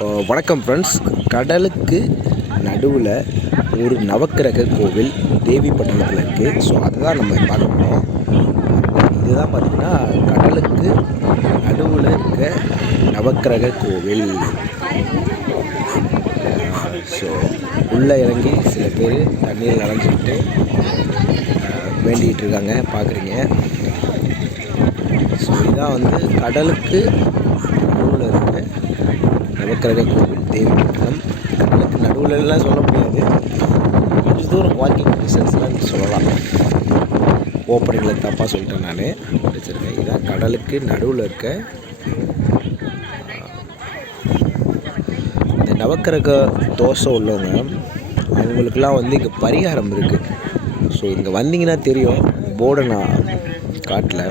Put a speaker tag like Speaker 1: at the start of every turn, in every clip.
Speaker 1: வணக்கம் ஃப்ரெண்ட்ஸ் கடலுக்கு நடுவில் ஒரு நவக்கிரக கோவில் தேவிப்பட்டினத்தில் இருக்குது ஸோ அதுதான் நம்ம பார்க்க இதுதான் பார்த்திங்கன்னா கடலுக்கு நடுவில் இருக்க நவக்கிரக கோவில். ஸோ உள்ளே இறங்கி சில பேர் தண்ணியில் நனைஞ்சிக்கிட்டு வேண்டிகிட்டு வேண்டிக்கிட்டு இருக்காங்க. பார்க்குறீங்க ஸோ இதான் வந்து கடலுக்கு நவக்கிரக கோவில் தேவிப்பட்டினம். கடலுக்கு நடுவில் எல்லாம் சொல்ல முடியாது. கொஞ்சம் தூரம் வாக்கிங் டிஸ்டன்ஸ்லாம் சொல்லலாம். ஓப்பனிங்கில் தப்பாக சொல்லிட்டேன் நான். படிச்சிருக்கேன் இதான் கடலுக்கு நடுவில் இருக்க இந்த நவக்கிரக தோசை உள்ளவங்க அவங்களுக்கெல்லாம் வந்து இங்கே பரிகாரம் இருக்குது ஸோ இங்கே வந்தீங்கன்னா தெரியும் போர்டை நான் காட்டல.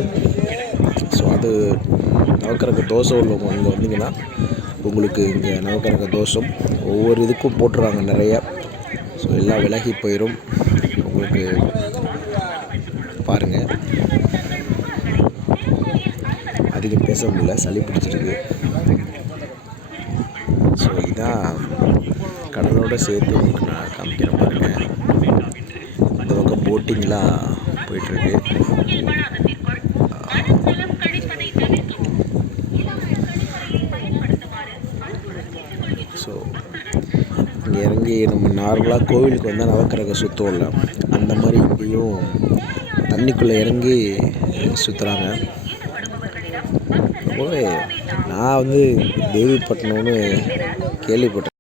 Speaker 1: ஸோ அது நவக்கிரக தோசை உள்ளவங்க இங்கே வந்தீங்கன்னா உங்களுக்கு இங்கே நவகரக தோஷம் ஒவ்வொரு இதுக்கும் போட்டுருவாங்க நிறைய. ஸோ எல்லாம் விலகி போயிடும் உங்களுக்கு பாருங்கள் அதிகம் பேச முடியல. சளி பிடிச்சிருக்கு. ஸோ இதான் கடலோடு சேர்த்து உங்களுக்கு நான் காமிக்கிறேன் பாருங்கள் இந்த பக்கம் போட்டிங்லாம் போயிட்டுருக்கு. ஸோ இங்கே இறங்கி நம்ம நார்மலாக கோவிலுக்கு வந்தால் நவக்கிரக சுற்றுவோம்ல அந்த மாதிரி இங்கேயும் தண்ணிக்குள்ளே இறங்கி சுற்றுறாங்க ரொம்பவே நான் வந்து தேவிப்பட்டினம்னு கேள்விப்பட்டேன்